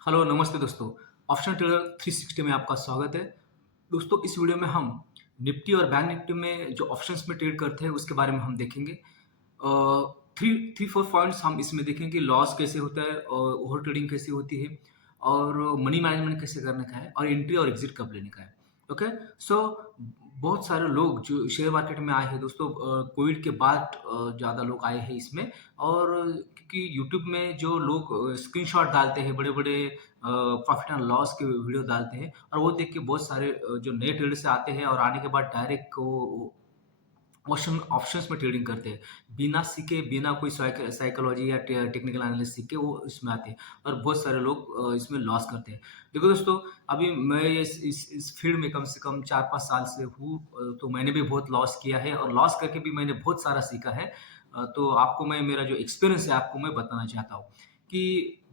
Hello, नमस्ते दोस्तों। Option trader 360 में आपका स्वागत है। दोस्तों, इस वीडियो में हम निफ्टी और बैंक निफ्टी में जो ऑप्शंस में ट्रेड करते हैं, उसके बारे में हम देखेंगे। थ्री थ्री फोर पॉइंट्स हम इसमें देखेंगे कि लॉस कैसे होता है और ओवर ट्रेडिंग कैसे होती है और मनी मैनेजमेंट कैसे करने का है और एंट्री और एग्जिट कब लेने का है। ओके, सो बहुत सारे लोग जो शेयर मार्केट में आए हैं दोस्तों, कोविड के बाद ज़्यादा लोग आए हैं इसमें। और क्योंकि यूट्यूब में जो लोग स्क्रीनशॉट डालते हैं, बड़े-बड़े प्रॉफिट एंड लॉस के वीडियो डालते हैं और वो देख के बहुत सारे जो नए ट्रेडर्स आते हैं और आने के बाद डायरेक्ट वो ऑप्शंस में ट्रेडिंग करते हैं। बिना सीखे, बिना कोई साइकोलॉजी या टेक्निकल एनालिसिस सीखे वो इसमें आते हैं और बहुत सारे लोग इसमें लॉस करते हैं। देखो दोस्तों, अभी मैं इस फील्ड में कम से कम 4-5 साल से हूँ, तो मैंने भी बहुत लॉस किया है और लॉस करके भी मैंने बहुत सारा सीखा है। तो आपको मैं मेरा जो एक्सपीरियंस है आपको मैं बताना चाहता हूँ कि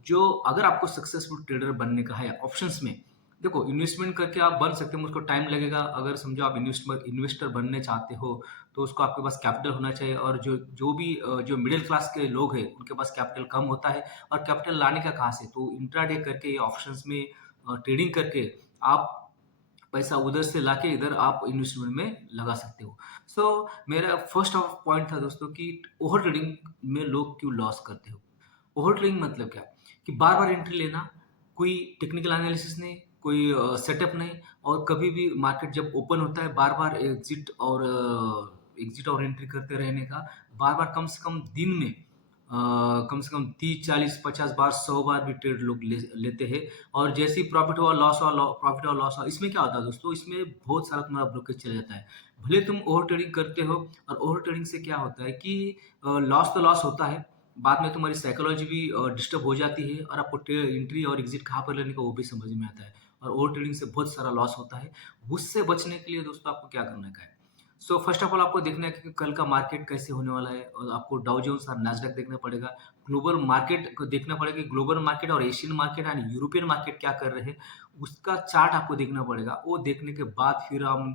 जो अगर आपको सक्सेसफुल ट्रेडर बनने का है ऑप्शंस में, देखो इन्वेस्टमेंट करके आप बन सकते हो, मुझको टाइम लगेगा। अगर समझो आप इन्वेस्टर बनने चाहते हो, तो उसको आपके पास कैपिटल होना चाहिए और जो भी जो मिडिल क्लास के लोग हैं, उनके पास कैपिटल कम होता है और कैपिटल लाने का कहाँ से? तो इंट्राडे करके, ऑप्शंस में ट्रेडिंग करके आप पैसा उधर से लाके इधर आप इन्वेस्टमेंट में लगा सकते हो। सो मेरा फर्स्ट ऑफ पॉइंट था दोस्तों कि ओवर ट्रेडिंग में लोग क्यों लॉस करते हो? ओवर ट्रेडिंग मतलब क्या? कि बार-बार एंट्री लेना, कोई टेक्निकल एनालिसिस नहीं, कोई सेटअप नहीं और कभी भी मार्केट जब ओपन होता है बार-बार एग्ज़िट और एंट्री करते रहने का, बार-बार कम से कम दिन में कम से कम 30, 40, 50 बार, 100 बार भी ट्रेड लोग लेते हैं और जैसे ही प्रॉफ़िट हुआ, लॉस हुआ, प्रॉफ़िट हुआ, लॉस हुआ। इसमें क्या होता है दोस्तों, इसमें बहुत सारा तुम्हारा ब्रोकेज चला जाता है। भले तुम ओवर ट्रेडिंग करते हो और ओवर ट्रेडिंग से क्या होता है कि लॉस तो लॉस होता है, बाद में तुम्हारी साइकोलॉजी भी डिस्टर्ब हो जाती है और आपको एंट्री और एग्जिट कहाँ पर लेने का वो भी समझ में आता है और ओवर ट्रेडिंग से बहुत सारा लॉस होता है। उससे बचने के लिए दोस्तों आपको क्या करने का है? सो फर्स्ट ऑफ ऑल आपको देखना है कि कल का मार्केट कैसे होने वाला है और आपको डाउ जोन्स और नैस्डैक देखना पड़ेगा। ग्लोबल मार्केट को देखना पड़ेगा कि ग्लोबल मार्केट और Asian market and European market क्या कर रहे हैं, उसका चार्ट आपको देखना पड़ेगा। वो देखने के बाद फिर हम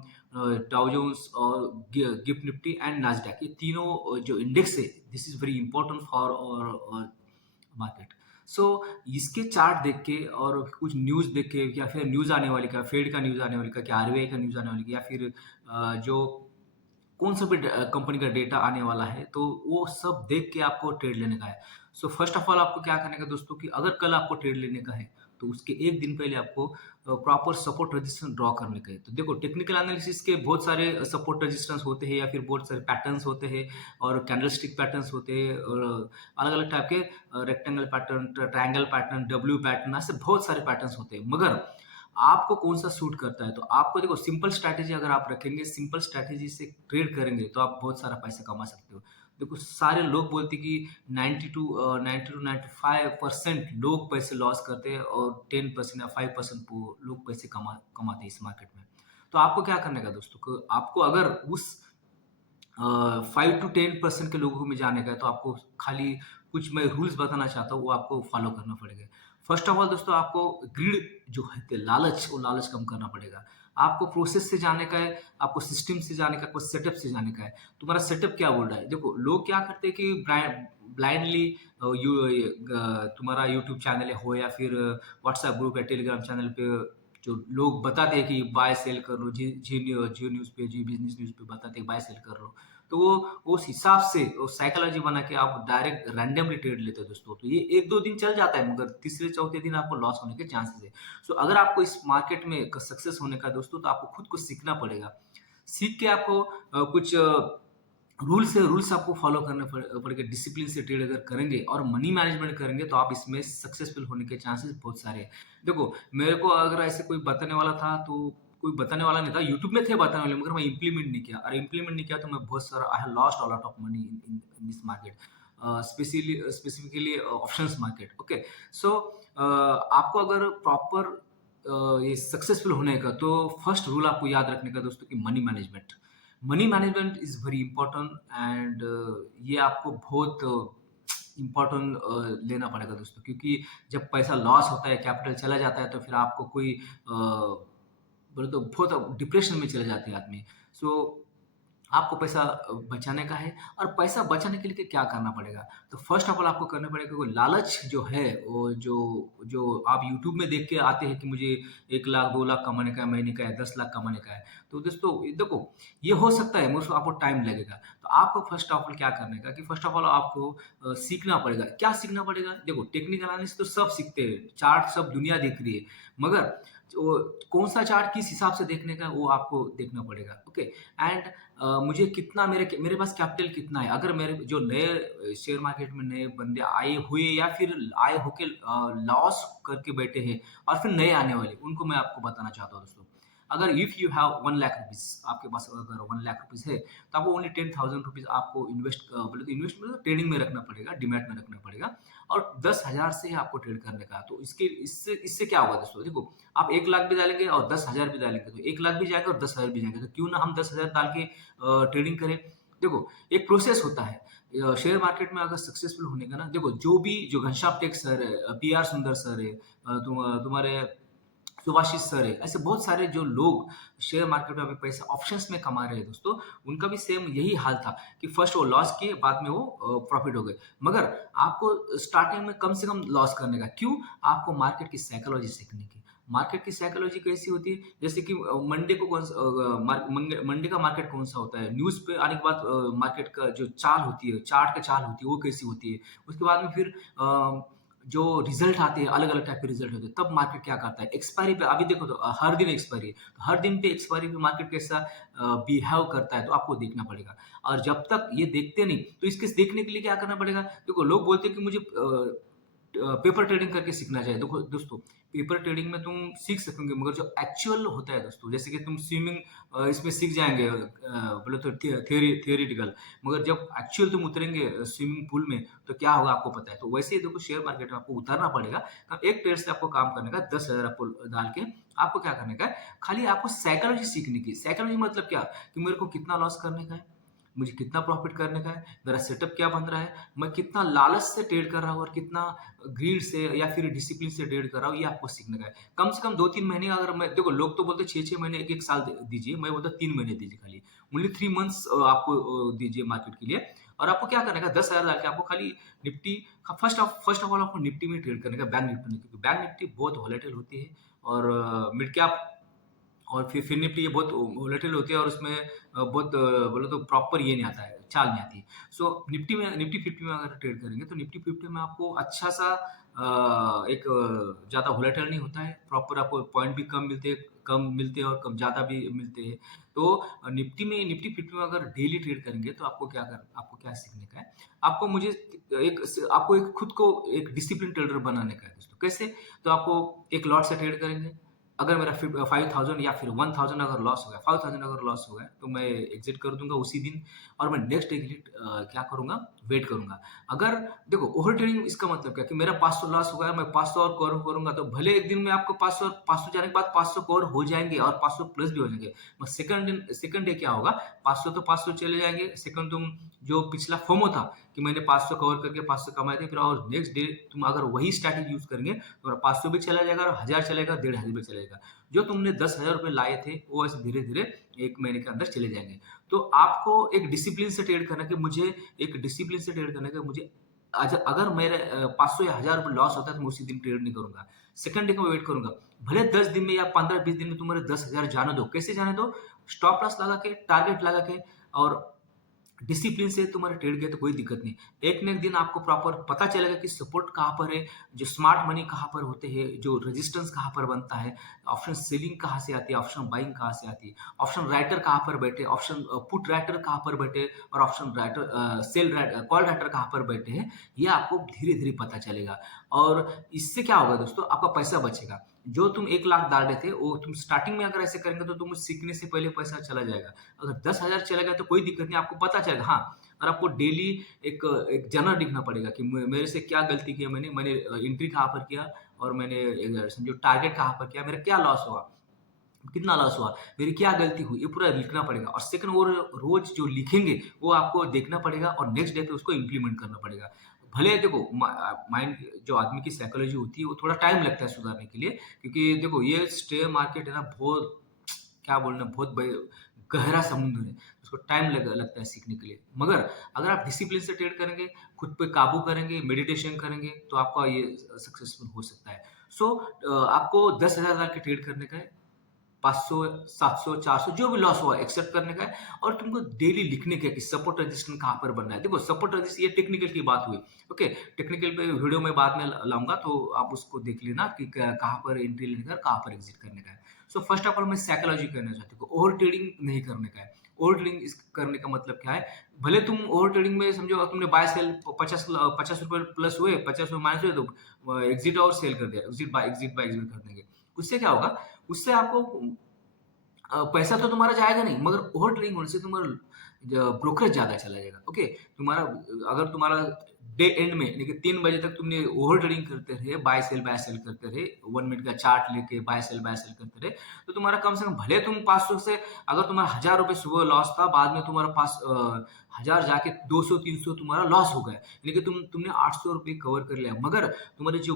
डाउ जोन्स और गिफ्ट निफ्टी एंड नैस्डैक, ये तीनों जो इंडेक्स है, this is very important for और मार्केट। सो इसके चार्ट देख के और कुछ न्यूज़ देख के या फिर न्यूज़ आने वाली का, फेड का न्यूज़ आने वाली का, क्या आरबीआई का न्यूज़ आने वाली का या फिर जो कौन सा भी कंपनी का डेटा आने वाला है, तो वो सब देख के आपको ट्रेड लेने का है। सो फर्स्ट ऑफ ऑल आपको क्या करने का दोस्तों कि अगर कल आपको ट्रेड लेने का है, तो उसके 1 दिन पहले आपको प्रॉपर सपोर्ट रेजिस्टेंस ड्रॉ करने का है। तो देखो टेक्निकल एनालिसिस के बहुत सारे सपोर्ट रेजिस्टेंस होते हैं या फिर बहुत सारे पैटर्न्स होते हैं और कैंडलस्टिक पैटर्न्स होते हैं और अलग-अलग टाइप के rectangle pattern, triangle pattern, W pattern, ऐसे बहुत सारे पैटर्न्स होते हैं। मगर आपको कौन-सा सूट करता है, तो आपको देखो सिंपल स्ट्रैटेजी अगर आप रखेंगे, सिंपल स्ट्रैटेजी से ट्रेड करेंगे, तो आप बहुत सारा पैसा कमा सकते हो। देखो सारे लोग बोलते हैं कि 90 टू 95% लोग पैसे लॉस करते हैं और 10% या 5% वो लोग पैसे कमाते हैं इस मार्केट में। तो आपको क्या करने का दोस्तों, क आपको अगर उस 5 टू 10% के लोगों में जाने का है, तो आपको खाली कुछ मैं रूल्स बताना चाहता हूँ, वो आपको फॉलो करना पड़ेगा। फर्स्ट ऑफ ऑल दोस्तों आपको ग्रीड जो है लालच, वो लालच कम करना पड़ेगा। आपको प्रोसेस से जाने का है, आपको सिस्टम से जाने का है, आपको सेटअप से जाने का है। तुम्हारा सेटअप क्या बोल रहा है? देखो लोग क्या करते हैं कि ब्लाइंडली तुम्हारा यूट्यूब चैनल हो या फिर व्हाट्सएप ग्रुप या टेलीग्राम चैनल पे जो लोग बताते हैं कि बाय सेल कर लो, जियो न्यूज़ पे, जी बिज़नेस न्यूज़ पे बताते हैं बाय सेल कर लो। तो वो उस हिसाब से वो साइकोलॉजी बना के आप डायरेक्ट रैंडमली ट्रेड लेते हो दोस्तों। तो ये 1-2 दिन चल जाता है मगर तीसरे-चौथे दिन आपको लॉस होने के चांसेस है। सो अगर आपको इस मार्केट में सक्सेस होने का है दोस्तों, तो आपको खुद को सीखना पड़ेगा। सीख के आपको कुछ रूल्स आपको फॉलो करने पड़ेंगे। डिसिप्लिन से ट्रेड अगर करेंगे और मनी मैनेजमेंट करेंगे, तो आप इसमें सक्सेसफुल होने के चांसेस बहुत सारे हैं। देखो, मेरे को अगर ऐसे कोई बताने वाला था, तो कोई बताने वाला नहीं था। यूट्यूब में थे बताने वाले, मगर मैं इम्प्लीमेंट नहीं किया और इम्प्लीमेंट नहीं किया तो मैं बहुत सारा I have lost a lot of money in in in this market, specifically options market. Okay, so आपको अगर प्रॉपर ये सक्सेसफुल होने का, तो फर्स्ट रूल आपको याद रखने का दोस्तों कि money management is very important and ये आपको बहुत इम्पोर्टेंट लेना पड़ेगा दोस्तों, क्योंकि जब पैसा लॉस होता है, कैपिटल चला जाता है, तो फिर आपको कोई बोले तो बहुत डिप्रेशन में चले जाते हैं आदमी। सो आपको पैसा बचाने का है और पैसा बचाने के लिए क्या करना पड़ेगा? तो फर्स्ट ऑफ ऑल आपको करना पड़ेगा वो लालच जो है, वो जो जो आप यूट्यूब में देख के आते हैं कि मुझे 1 लाख, 2 लाख कमाने का है, महीने का है, 10 लाख कमाने का है। तो दोस्तों ये देखो, ये हो सकता है मगर उसको आपको टाइम लगेगा। तो आपको फर्स्ट ऑफ ऑल क्या करने का कि फर्स्ट ऑफ ऑल आपको सीखना पड़ेगा। क्या सीखना पड़ेगा? देखो टेक्निकल एनालिसिस तो सब सीखते हैं, चार्ट सब दुनिया देख रही है। मगर जो कौन-सा चार्ट किस हिसाब से देखने का वो आपको देखना पड़ेगा। ओके? एंड मुझे कितना मेरे पास कैपिटल कितना है? अगर मेरे जो नए शेयर मार्केट में नए बंदे आए हुए या फिर आए होके लॉस करके बैठे हैं और फिर नए आने वाले, उनको मैं आपको बताना चाहता हूँ दोस्तों। अगर if you have 1 lakh rupees, आपके पास अगर 1 लाख रुपीज़ है, तो आपको ओनली 10,000 रुपीज़ आपको बोले तो इन्वेस्ट मतलब ट्रेडिंग में रखना पड़ेगा, डीमैट में रखना पड़ेगा और 10,000 से ही आपको ट्रेड करने का है। तो इससे इससे क्या होगा दोस्तों? देखो, आप 1 लाख भी डालेंगे और 10,000 भी डालेंगे, तो 1 लाख भी जाएगा और 10,000 भी जाएँगे। तो क्यों ना हम 10,000 डाल के ट्रेडिंग करें। देखो, एक प्रोसेस होता है। शेयर मार्केट में अगर सक्सेसफुल होने का ना, देखो जो घनश्याम टेक सर है, पीआर सुंदर सर है, तुम्हारे सुभाषित सर है, ऐसे बहुत सारे जो लोग शेयर मार्केट में अभी पैसा ऑप्शंस में कमा रहे हैं दोस्तों, उनका भी सेम यही हाल था कि फर्स्ट वो लॉस किए, बाद में वो प्रॉफिट हो गए। मगर आपको स्टार्टिंग में कम से कम लॉस करने का, क्यों? आपको मार्केट की साइकोलॉजी सीखने की। मार्केट की साइकोलॉजी कैसी होती है? जैसे कि मंडे को कौन सा मंडे का मार्केट कौन-सा होता है? न्यूज़ पे आने के बाद मार्केट का जो चाल होती है, चार्ट का चाल होती है, वो कैसी होती है? उसके बाद में फिर जो रिज़ल्ट आते हैं, अलग-अलग टाइप के रिज़ल्ट होते हैं, तब मार्केट क्या करता है? एक्सपायरी पे अभी देखो तो हर दिन एक्सपायरी है। तो हर दिन पे एक्सपायरी पे मार्केट कैसा बिहेव करता है, तो आपको देखना पड़ेगा। और जब तक ये देखते नहीं, तो इसके देखने के लिए क्या करना पड़ेगा? देखो, लोग बोलते हैं कि मुझे पेपर ट्रेडिंग करके सीखना चाहिए। देखो दोस्तों, पेपर ट्रेडिंग में तुम सीख सकोगे, मगर जो एक्चुअल होता है दोस्तों, जैसे कि तुम स्विमिंग इसमें सीख जाएँगे, बोले तो थियोरेटिकल, मगर जब एक्चुअल तुम उतरेंगे स्विमिंग पूल में, तो क्या होगा आपको पता है। तो वैसे ही देखो, शेयर मार्केट में आपको उतरना पड़ेगा। एक पेड़ से आपको काम करने का, 10,000 आपको डाल के आपको क्या करने का है, खाली आपको साइकोलॉजी सीखने की। साइकोलॉजी मतलब क्या? कि मेरे को कितना लॉस करने का है, मुझे कितना प्रॉफ़िट करने का है, मेरा सेटअप क्या बन रहा है, मैं कितना लालच से ट्रेड कर रहा हूँ और कितना ग्रीड से या फिर डिसिप्लिन से ट्रेड कर रहा हूँ, ये आपको सीखने का है। कम से कम 2-3 महीने अगर मैं देखो, लोग तो बोलते हैं 6-6 महीने, 1-1 साल दीजिए, मैं बोलता हूँ 3 महीने दीजिए खाली। ओनली 3 मंथ्स आपको दीजिए मार्केट के लिए और आपको क्या करने का, 10,000 डाल के आपको खाली निफ्टी फर्स्ट ऑफ ऑल आपको निफ्टी में ट्रेड करने का, बैंक निफ्टी में, क्योंकि बैंक निफ्टी बहुत वोलेटाइल होती है और मिड कैप और फिर निफ्टी ये बहुत वोलेटाइल होती है और उसमें बहुत बोले तो प्रॉपर ये नहीं आता है, चाल नहीं आती है। सो निफ्टी 50 में अगर ट्रेड करेंगे तो निफ्टी 50 में आपको अच्छा-सा एक ज़्यादा वोलेटाइल नहीं होता है, प्रॉपर आपको पॉइंट भी कम मिलते हैं और कम ज़्यादा भी मिलते हैं। तो निफ्टी 50 में अगर डेली ट्रेड करेंगे तो आपको क्या सीखने का है? आपको एक खुद को एक डिसिप्लिन ट्रेडर बनाने का है दोस्तों। कैसे? तो आपको एक लॉट से ट्रेड करेंगे। अगर मेरा 5,000 या फिर 1,000 अगर लॉस हो गया, 5,000 अगर लॉस हो गया, तो मैं एग्ज़िट कर दूँगा उसी दिन और मैं नेक्स्ट डे के लिए क्या करूँगा, वेट करूँगा। अगर देखो, ओवर ट्रेडिंग इसका मतलब क्या कि मेरा 500 लॉस हो गया, मैं 500 और कवर करूँगा, तो भले एक दिन में आपको 500 जाने के बाद 500 कवर हो जाएँगे और 500 प्लस भी हो जाएँगे। मगर सेकंड डे क्या होगा, 500 तो 500 चले जाएँगे, सेकंड तुम जो पिछला फोमो था कि मैंने 500 कवर करके 500 कमाए थे, फिर और नेक्स्ट डे तुम अगर वही स्ट्रैटेजी यूज़ करेंगे, तो 500 भी चला जाएगा और 1000 चलेगा, 1,500 भी चलेगा। जो तुमने 10,000 रुपए लाए थे, वो ऐसे धीरे-धीरे 1 महीने के अंदर चले जाएँगे। तो आपको एक डिसिप्लिन से ट्रेड करना है कि मुझे एक डिसिप्लिन से ट्रेड करना है कि मुझे अगर मेरे 500 या 1000 रुपए लॉस होता है, तो मैं उसी दिन ट्रेड नहीं करूँगा। सेकंड डे का वेट करूँगा। भले 10 दिन में या 15-20 दिन में तुम्हारे 10,000 जाने दो। कैसे जाने दो? स्टॉप लॉस लगा के, टारगेट लगा के और डिसिप्लिन से तुम्हारा ट्रेड गया तो कोई दिक्कत नहीं। एक ना एक दिन आपको प्रॉपर पता चलेगा कि सपोर्ट कहाँ पर है, जो स्मार्ट मनी कहाँ पर होते हैं, जो रेजिस्टेंस कहाँ पर बनता है, ऑप्शन सेलिंग कहाँ से आती है, ऑप्शन बाइंग कहाँ से आती है, ऑप्शन राइटर कहाँ पर बैठे, ऑप्शन पुट राइटर कहाँ पर बैठे और ऑप्शन राइटर कॉल राइटर कहाँ पर बैठे हैं, ये आपको धीरे-धीरे पता चलेगा। और इससे क्या होगा दोस्तों, आपका पैसा बचेगा। जो तुम 1 लाख डाल रहे थे, वो तुम स्टार्टिंग में अगर ऐसे करेंगे तो तुम सीखने से पहले पैसा चला जाएगा। अगर 10,000 चला गया तो कोई दिक्कत नहीं, आपको पता चलेगा। हाँ, और आपको डेली एक एक जर्नल लिखना पड़ेगा कि मेरे से क्या गलती की है, मैंने एंट्री कहाँ पर किया और मैंने समझो टारगेट कहाँ पर किया, मेरा क्या लॉस हुआ, कितना लॉस हुआ, मेरी क्या गलती हुई, ये पूरा लिखना पड़ेगा। और सेकंड, वो रोज़ जो लिखेंगे, वो आपको देखना पड़ेगा और नेक्स्ट डे पे उसको इम्प्लीमेंट करना पड़ेगा। भले देखो, माइंड जो आदमी की साइकोलॉजी होती है, वो थोड़ा टाइम लगता है सुधारने के लिए, क्योंकि देखो, ये शेयर मार्केट है ना, बहुत क्या बोलना, बहुत गहरा समुद्र है, उसको टाइम लगता है सीखने के लिए। मगर अगर आप डिसिप्लिन से ट्रेड करेंगे, खुद पे काबू करेंगे, मेडिटेशन करेंगे, तो आपका ये सक्सेसफुल हो सकता है। सो आपको 10,000 के ट्रेड करने का है, 500, 700, 400 जो भी लॉस हुआ एक्सेप्ट करने का है और तुमको डेली लिखने का है कि सपोर्ट रेजिस्टेंस कहाँ पर बनना है। देखो सपोर्ट रेजिस्टेंस ये टेक्निकल की बात हुई। ओके, टेक्निकल पे वीडियो में बाद में लाऊंगा तो आप उसको देख लेना कि कहाँ पर एंट्री लेने का है, कहाँ पर एग्जिट करने का है। सो फर्स्ट ऑफ ऑल मैं साइकोलॉजी करना चाहती हूँ, ओवर ट्रेडिंग नहीं करने का है। ओवर ट्रेडिंग करने का मतलब क्या है, भले तुम ओवर ट्रेडिंग में समझो तुमने बाय सेल 50 रुपए प्लस हुए, 50 रुपए माइनस हुए तो एग्जिट और सेल कर दिया, एग्जिट बाय एग्जिट कर देंगे। उससे क्या होगा, उससे आपको पैसा तो तुम्हारा जाएगा नहीं, मगर ओवर ट्रेडिंग होने से तुम्हारा ब्रोकरेज ज्यादा चला जाएगा। ओके, तुम्हारा अगर तुम्हारा डे एंड में यानी कि 3 बजे तक तुमने ओवर ट्रेडिंग करते रहे, बाय सेल करते रहे, 1 मिनट का चार्ट लेके बाय सेल करते रहे, तो तुम्हारा कम से कम भले तुम 500 से, अगर तुम्हारा 1,000 रुपए सुबह लॉस था, बाद में तुम्हारा पास 1,000 जाके 200-300 तुम्हारा लॉस हो गया, यानी कि तुमने 800 रुपये कवर कर लिया, मगर तुम्हारी जो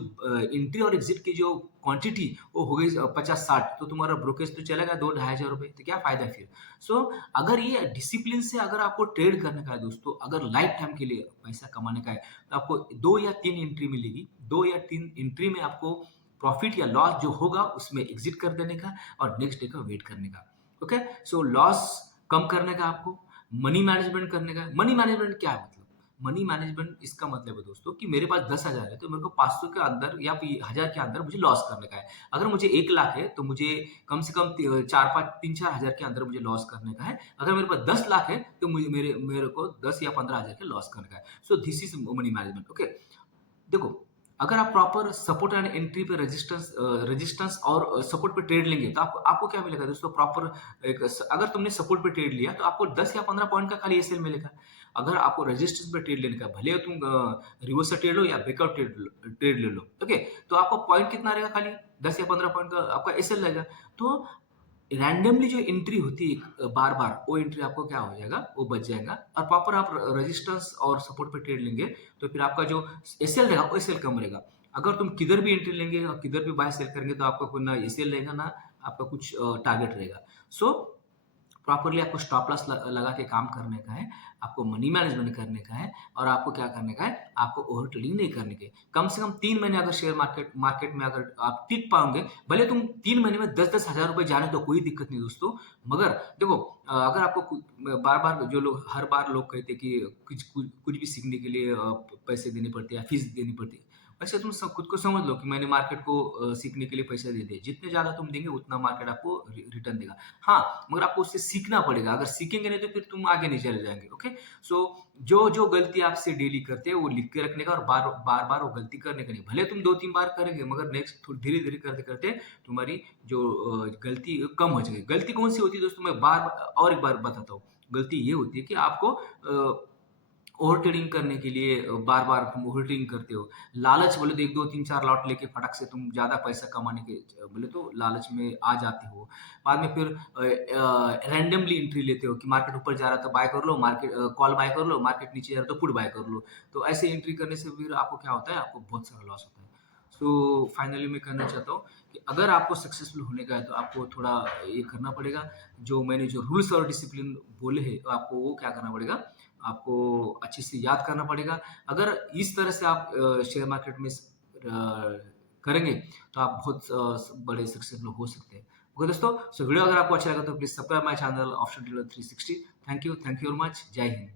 एंट्री और एग्जिट की जो क्वांटिटी वो हो गई 50-60, तो तुम्हारा ब्रोकेज तो चलेगा 2-2,500 रुपए, तो क्या फायदा फिर। सो अगर ये डिसिप्लिन से अगर आपको ट्रेड करने का है दोस्तों, अगर लाइफ टाइम के लिए पैसा कमाने का है, तो आपको 2 या 3 एंट्री मिलेगी, 2 या 3 एंट्री में आपको प्रॉफिट या लॉस जो होगा उसमें एग्जिट कर देने का और नेक्स्ट डे का वेट करने का। ओके, सो लॉस कम करने का, आपको मनी मैनेजमेंट करने का। मनी मैनेजमेंट क्या है मतलब, मनी मैनेजमेंट इसका मतलब है दोस्तों कि मेरे पास 10,000 है, तो मेरे को 500 के अंदर या फिर 1,000 के अंदर मुझे लॉस करने का है। अगर मुझे 1 लाख है तो मुझे कम से कम 3-4 हजार के अंदर मुझे लॉस करने का है। अगर मेरे पास 10 लाख है तो मुझे मेरे मेरे को 10 या 15 हजार के लॉस करने का है। So this is money management. Okay, देखो अगर आप प्रॉपर सपोर्ट एंड एंट्री पे रेजिस्टेंस और सपोर्ट पे ट्रेड लेंगे, तो आपको आपको क्या मिलेगा दोस्तों, प्रॉपर अगर तुमने सपोर्ट पे ट्रेड लिया तो आपको 10 या 15 पॉइंट का खाली एसएल मिलेगा। अगर आपको रेजिस्टेंस पे ट्रेड लेने का, भले तुम रिवर्सल ट्रेड लो या ब्रेकआउट ट्रेड ले लो, ओके, तो आपको पॉइंट कितना रहेगा, खाली 10 या 15 पॉइंट का आपका एसएल रहेगा। तो रैंडमली जो एंट्री होती है बार बार, वो एंट्री आपको क्या हो जाएगा, वो बच जाएगा। और प्रॉपर आप रेजिस्टेंस और सपोर्ट पे ट्रेड लेंगे तो फिर आपका जो एसएल रहेगा वो एसएल कम रहेगा। अगर तुम किधर भी एंट्री लेंगे और किधर भी बाय सेल करेंगे तो आपका कोई ना एसएल रहेगा ना आपका कुछ टारगेट रहेगा। सो प्रॉपरली आपको स्टॉप लॉस लगा के काम करने का है, आपको मनी मैनेजमेंट करने का है और आपको क्या करने का है, आपको ओवर ट्रेडिंग नहीं करने के। कम से कम 3 महीने अगर शेयर मार्केट में अगर आप टिक पाओगे, भले तुम 3 महीने में 10-10 हजार रुपए जाने तो कोई दिक्कत नहीं दोस्तों। मगर देखो अगर आपको बार बार जो लोग हर बार लोग कहते हैं कि कुछ भी सीखने के लिए पैसे देने पड़ते हैं या फीस देनी पड़ती है, वैसे तुम खुद को समझ लो कि मैंने मार्केट को सीखने के लिए पैसे दे दिए, जितने ज्यादा तुम देंगे उतना मार्केट आपको रिटर्न देगा। हाँ, मगर आपको उससे सीखना पड़ेगा, अगर सीखेंगे नहीं तो फिर तुम आगे नहीं चले जाएंगे। ओके, सो जो जो गलती आपसे डेली करते हैं वो लिख के रखने का और बार बार बार वो गलती करने का नहीं। भले तुम 2-3 बार करेंगे, मगर नेक्स्ट धीरे धीरे करते करते तुम्हारी जो गलती कम हो जाएगी। गलती कौन सी होती है दोस्तों, मैं और एक बार बताता हूँ। गलती ये होती है कि आपको ओवर ट्रेडिंग करने के लिए बार बार तुम ओवर ट्रेडिंग करते हो। लालच बोले तो 1, 2, 3, 4 लॉट लेके फटक से तुम ज्यादा पैसा कमाने के बोले तो लालच में आ जाते हो। बाद में फिर रैंडमली एंट्री लेते हो कि मार्केट ऊपर जा रहा है तो बाय कर लो, मार्केट कॉल बाय कर लो, मार्केट नीचे जा रहा है तो पुट बाय कर लो। तो ऐसे एंट्री करने से फिर आपको क्या होता है, आपको बहुत सारा लॉस होता है। सो फाइनली मैं कहना चाहता हूँ कि अगर आपको सक्सेसफुल होने का है तो आपको थोड़ा ये करना पड़ेगा, जो मैंने जो रूल्स और डिसिप्लिन बोले हैं तो आपको वो क्या करना पड़ेगा, आपको अच्छे से याद करना पड़ेगा। अगर इस तरह से आप शेयर मार्केट में करेंगे तो आप बहुत बड़े सक्सेसफुल हो सकते हैं। ओके दोस्तों, सो वीडियो अगर आपको अच्छा लगा तो please subscribe my channel option dealer 360। Thank you very much. जय हिंद।